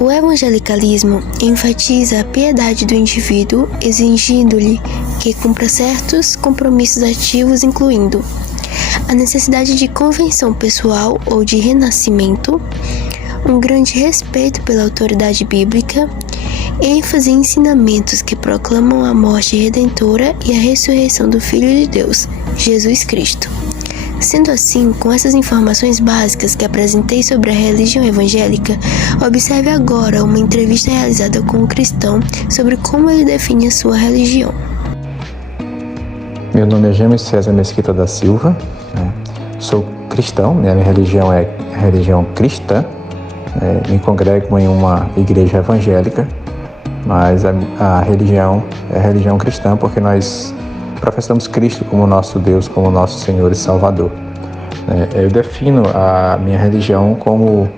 O evangelicalismo enfatiza a piedade do indivíduo, exigindo-lhe que cumpra certos compromissos ativos, incluindo a necessidade de convenção pessoal ou de renascimento, um grande respeito pela autoridade bíblica, ênfase em ensinamentos que proclamam a morte redentora e a ressurreição do Filho de Deus, Jesus Cristo. Sendo assim, com essas informações básicas que apresentei sobre a religião evangélica, observe agora uma entrevista realizada com um cristão sobre como ele define a sua religião. Meu nome é James César Mesquita da Silva, sou cristão, minha religião é a religião cristã, me congrego em uma igreja evangélica, mas a religião é a religião cristã porque nós professamos Cristo como nosso Deus, como nosso Senhor e Salvador. Eu defino a minha religião como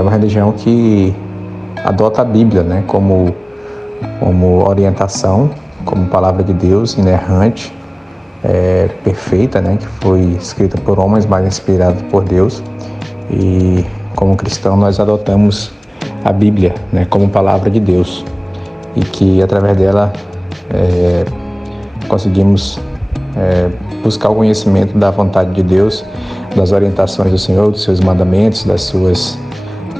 uma religião que adota a Bíblia, como orientação, como palavra de Deus inerrante, perfeita, que foi escrita por homens, mas inspirada por Deus. E como cristão nós adotamos a Bíblia, como palavra de Deus, e que através dela conseguimos buscar o conhecimento da vontade de Deus, das orientações do Senhor, dos seus mandamentos, das suas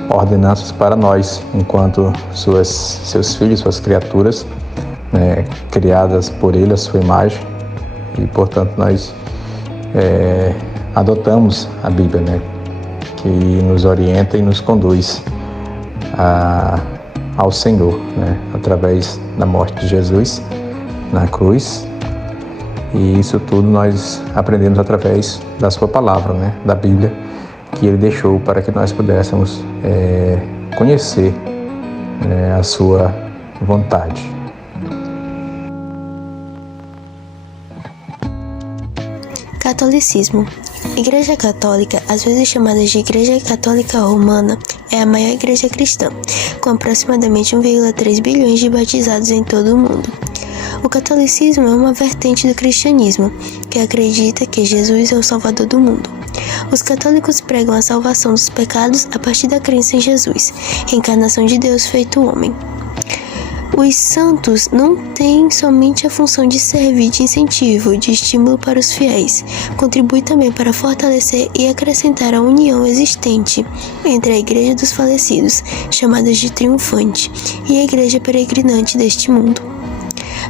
ordenanças para nós, enquanto seus filhos, suas criaturas, criadas por Ele, a sua imagem, e portanto nós adotamos a Bíblia, que nos orienta e nos conduz ao Senhor, através da morte de Jesus na cruz. E isso tudo nós aprendemos através da sua palavra, da Bíblia, que Ele deixou para que nós pudéssemos conhecer a sua vontade. Catolicismo. Igreja Católica, às vezes chamada de Igreja Católica Romana, é a maior igreja cristã, com aproximadamente 1,3 bilhões de batizados em todo o mundo. O catolicismo é uma vertente do cristianismo, que acredita que Jesus é o Salvador do mundo. Os católicos pregam a salvação dos pecados a partir da crença em Jesus, reencarnação de Deus feito homem. Os santos não têm somente a função de servir de incentivo, de estímulo para os fiéis, contribui também para fortalecer e acrescentar a união existente entre a Igreja dos Falecidos, chamada de triunfante, e a Igreja peregrinante deste mundo.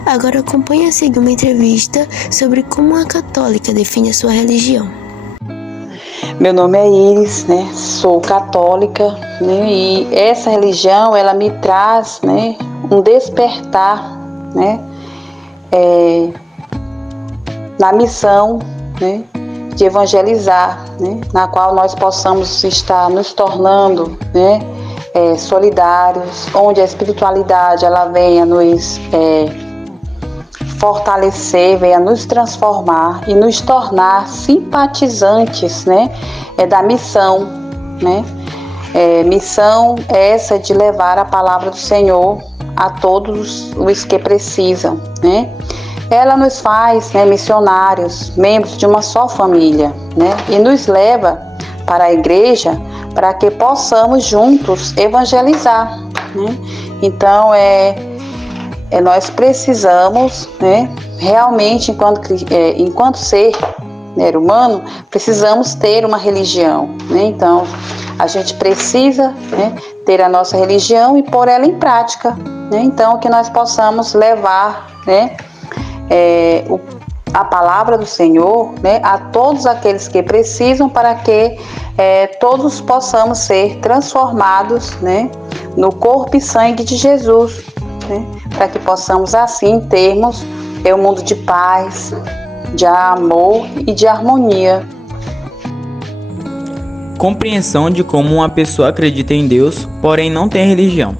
Agora acompanhe a seguir uma entrevista sobre como a católica define a sua religião. Meu nome é Iris, sou católica, e essa religião ela me traz, um despertar, na missão, de evangelizar, na qual nós possamos estar nos tornando, solidários, onde a espiritualidade ela venha nos fortalecer, venha nos transformar e nos tornar simpatizantes, da missão, missão essa de levar a palavra do Senhor a todos os que precisam, Ela nos faz, missionários, membros de uma só família, e nos leva para a igreja para que possamos juntos evangelizar, Então, nós precisamos, realmente, enquanto ser humano, precisamos ter uma religião, Então, a gente precisa, ter a nossa religião e pôr ela em prática, Então, que nós possamos levar, a palavra do Senhor, a todos aqueles que precisam, para que todos possamos ser transformados, no corpo e sangue de Jesus, para que possamos assim termos um mundo de paz, de amor e de harmonia. Compreensão de como uma pessoa acredita em Deus, porém não tem religião.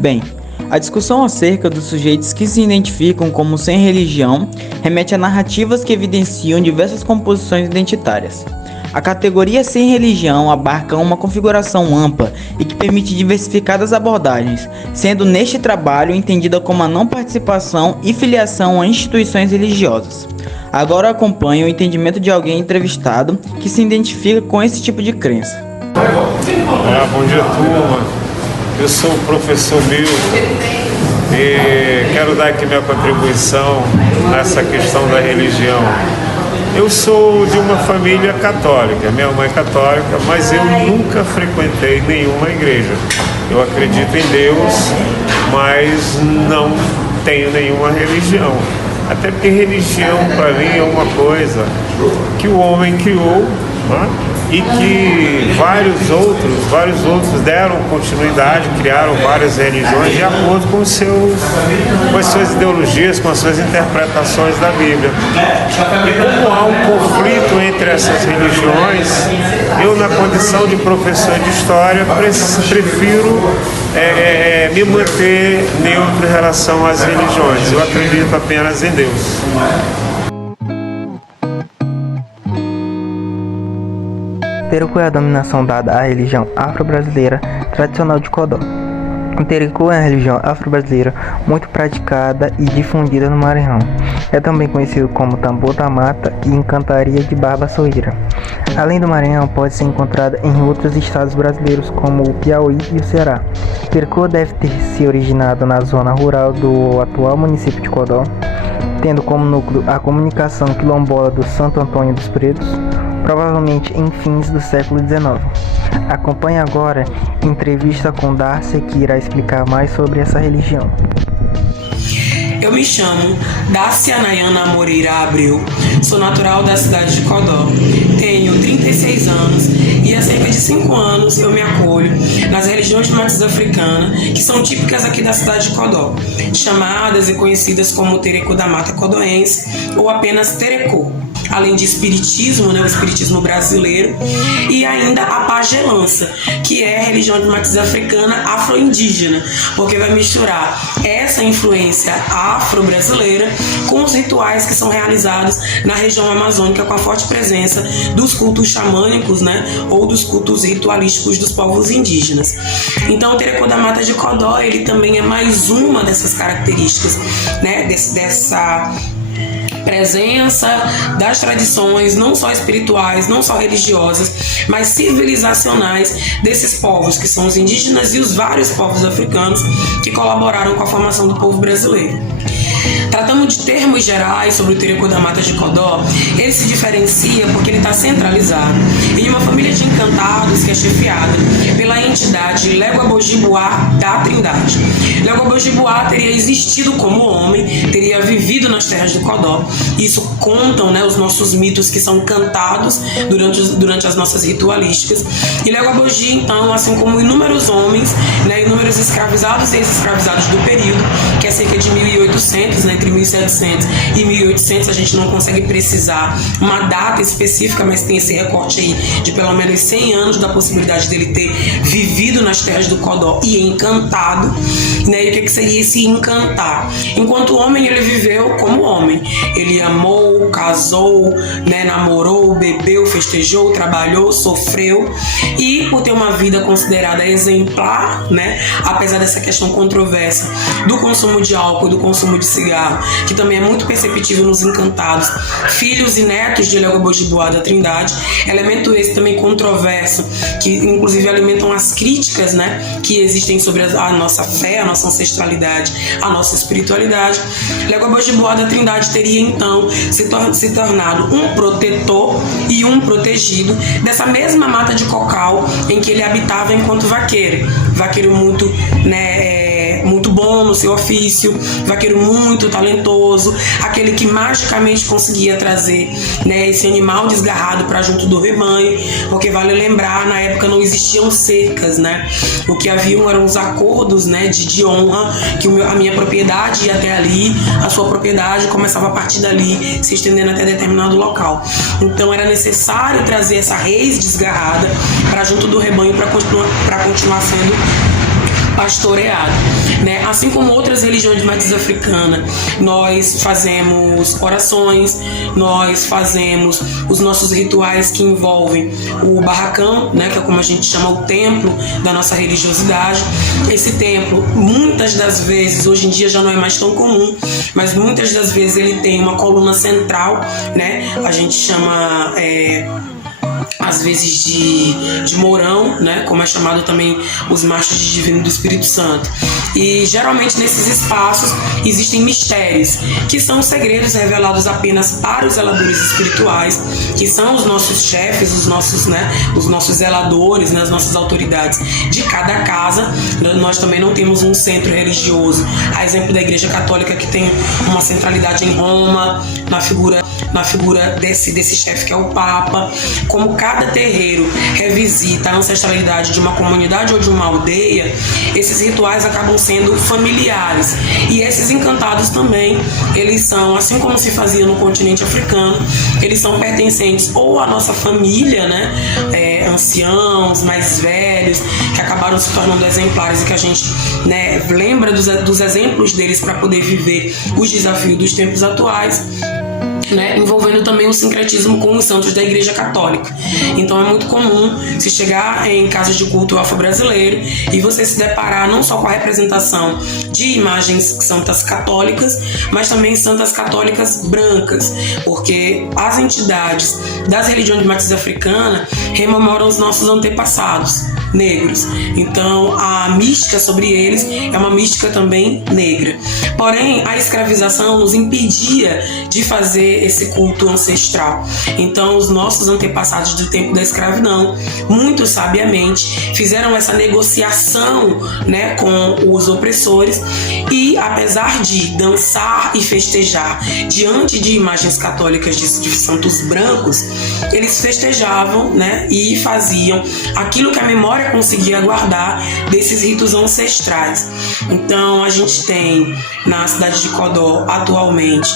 Bem, a discussão acerca dos sujeitos que se identificam como sem religião remete a narrativas que evidenciam diversas composições identitárias. A categoria sem religião abarca uma configuração ampla e que permite diversificadas abordagens, sendo neste trabalho entendida como a não participação e filiação a instituições religiosas. Agora acompanhe o entendimento de alguém entrevistado que se identifica com esse tipo de crença. Bom dia, turma. Eu sou o professor Milton e quero dar aqui minha contribuição nessa questão da religião. Eu sou de uma família católica, minha mãe é católica, mas eu nunca frequentei nenhuma igreja. Eu acredito em Deus, mas não tenho nenhuma religião. Até porque religião para mim é uma coisa que o homem criou, né? E que vários outros deram continuidade, criaram várias religiões de acordo com as suas ideologias, com as suas interpretações da Bíblia. E como há um conflito entre essas religiões, eu, na condição de professor de história, prefiro me manter neutro em relação às religiões. Eu acredito apenas em Deus. Terecu é a dominação dada à religião afro-brasileira tradicional de Codó. O Terecu é uma religião afro-brasileira muito praticada e difundida no Maranhão. É também conhecido como Tambor da Mata e Encantaria de Barba Soeira. Além do Maranhão, pode ser encontrada em outros estados brasileiros como o Piauí e o Ceará. O Terecu deve ter se originado na zona rural do atual município de Codó, tendo como núcleo a comunicação quilombola do Santo Antônio dos Pretos, provavelmente em fins do século XIX. Acompanhe agora entrevista com Darcy, que irá explicar mais sobre essa religião. Eu me chamo Darcy Anayana Moreira Abreu, sou natural da cidade de Codó, tenho 36 anos e há cerca de 5 anos eu me acolho nas religiões de matriz africana, que são típicas aqui da cidade de Codó, chamadas e conhecidas como Terecu da Mata Codoense ou apenas Terecu. Além de espiritismo, o espiritismo brasileiro, e ainda a pagelança, que é a religião de matriz africana afro-indígena, porque vai misturar essa influência afro-brasileira com os rituais que são realizados na região amazônica, com a forte presença dos cultos xamânicos, ou dos cultos ritualísticos dos povos indígenas. Então, o Terecu da Mata de Codó, ele também é mais uma dessas características, dessa presença das tradições, não só espirituais, não só religiosas, mas civilizacionais desses povos, que são os indígenas e os vários povos africanos que colaboraram com a formação do povo brasileiro. Tratando de termos gerais sobre o Terecu da Mata de Codó, ele se diferencia porque ele está centralizado em uma família de encantados que é chefiada pela entidade Légua-Bojibuá da Trindade. Légua-Bojibuá teria existido como homem, teria vivido nas terras do Codó. Isso contam os nossos mitos que são cantados durante as nossas ritualísticas. E Légua-Boji, então, assim como inúmeros homens, inúmeros escravizados e ex-escravizados do período, que é cerca de 1800, entre 1700 e 1800, a gente não consegue precisar uma data específica, mas tem esse recorte aí de pelo menos 100 anos da possibilidade dele ter vivido nas terras do Codó e encantado. E o que seria esse encantar? Enquanto homem, ele viveu como homem. Ele amou, casou, namorou, bebeu, festejou, trabalhou, sofreu, e por ter uma vida considerada exemplar, apesar dessa questão controversa do consumo de álcool e do consumo de cigarro, que também é muito perceptível nos encantados, filhos e netos de Légua-Bojibuá da Trindade, elemento esse também controverso, que inclusive alimentam as críticas, que existem sobre a nossa fé, a nossa ancestralidade, a nossa espiritualidade. Légua-Bojibuá da Trindade teria então se tornado um protetor e um protegido dessa mesma mata de cocal em que ele habitava enquanto vaqueiro muito, muito bom no seu ofício, vaqueiro muito talentoso, aquele que magicamente conseguia trazer esse animal desgarrado para junto do rebanho, porque vale lembrar, na época não existiam cercas, o que haviam eram os acordos de honra, que a minha propriedade ia até ali, a sua propriedade começava a partir dali, se estendendo até determinado local. Então era necessário trazer essa reis desgarrada para junto do rebanho para continuar sendo pastoreado. Assim como outras religiões de matriz africana, nós fazemos orações, nós fazemos os nossos rituais que envolvem o barracão, que é como a gente chama o templo da nossa religiosidade. Esse templo, muitas das vezes, hoje em dia já não é mais tão comum, mas muitas das vezes ele tem uma coluna central, a gente chama às vezes de morão, né, como é chamado também os machos de divino do Espírito Santo. E geralmente nesses espaços existem mistérios, que são segredos revelados apenas para os zeladores espirituais, que são os nossos chefes, os nossos zeladores, né, as nossas autoridades de cada casa. Nós também não temos um centro religioso, a exemplo da Igreja Católica, que tem uma centralidade em Roma, na figura desse chefe que é o Papa. Como cada terreiro revisita a ancestralidade de uma comunidade ou de uma aldeia, esses rituais acabam sendo familiares. E esses encantados também, eles são, assim como se fazia no continente africano, eles são pertencentes ou à nossa família, né, anciãos, mais velhos, que acabaram se tornando exemplares e que a gente, né, lembra dos exemplos deles para poder viver os desafios dos tempos atuais, né, envolvendo também o sincretismo com os santos da Igreja Católica. Então é muito comum se chegar em casas de culto afro-brasileiro e você se deparar não só com a representação de imagens santas católicas, mas também santas católicas brancas, porque as entidades das religiões de matriz africana rememoram os nossos antepassados negros. Então a mística sobre eles é uma mística também negra. Porém, a escravização nos impedia de fazer esse culto ancestral. Então os nossos antepassados do tempo da escravidão, muito sabiamente, fizeram essa negociação, né, com os opressores, e apesar de dançar e festejar diante de imagens católicas de santos brancos, eles festejavam, né, e faziam aquilo que a memória conseguia guardar desses ritos ancestrais. Então a gente tem na cidade de Codó atualmente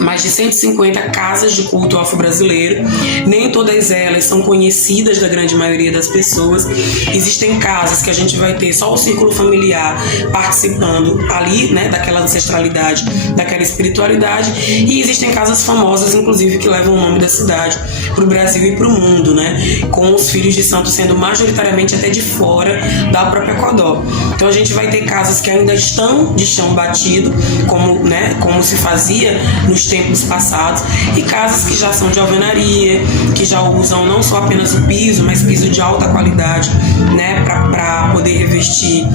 mais de 150 casas de culto afro-brasileiro. Nem todas elas são conhecidas da grande maioria das pessoas. Existem casas que a gente vai ter só o círculo familiar participando ali, né, daquela ancestralidade, daquela espiritualidade, e existem casas famosas, inclusive, que levam o nome da cidade para o Brasil e para o mundo, né, com os filhos de santos sendo majoritariamente até de fora da própria Codó. Então a gente vai ter casas que ainda estão de chão batido, como se fazia nos tempos passados, e casas que já são de alvenaria, que já usam não só apenas o piso, mas piso de alta qualidade, né, para poder revestir